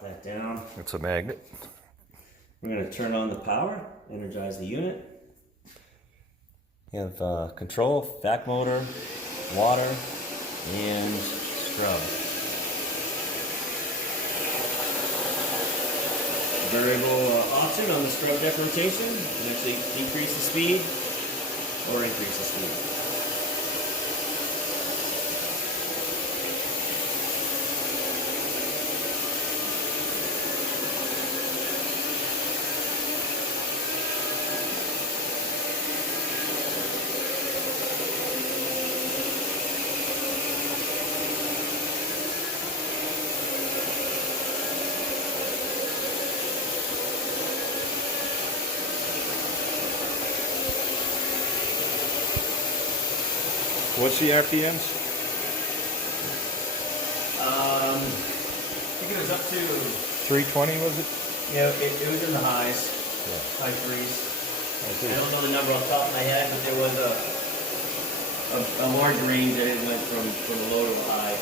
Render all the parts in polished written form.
lock that down. It's a magnet. We're going to turn on the power, energize the unit. You have control, vac motor, water, and scrub. Variable option on the scrub deformation. You can actually decrease the speed or increase the speed. What's the RPMs? I think it was up to, 320 was it? yeah, it was in the highs, Yeah. high threes. I don't know the number off the top of my head, but there was a large range that it went from the low to the high.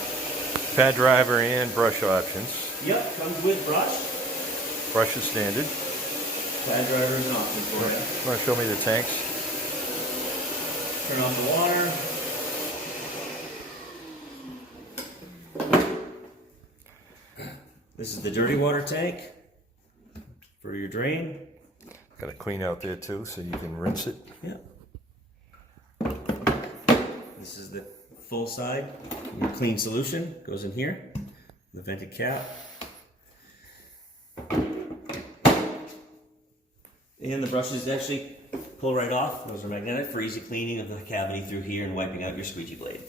Pad driver and brush options. Yep, comes with brush. Brush is standard. Pad driver is an option for you. Want to show me the tanks? Turn off the water. This is the dirty water tank for your drain. Got a clean out there too, so you can rinse it. Yeah. This is the full side. Your clean solution goes in here. The vented cap. And the brushes actually pull right off. Those are magnetic for easy cleaning of the cavity through here and wiping out your squeegee blade.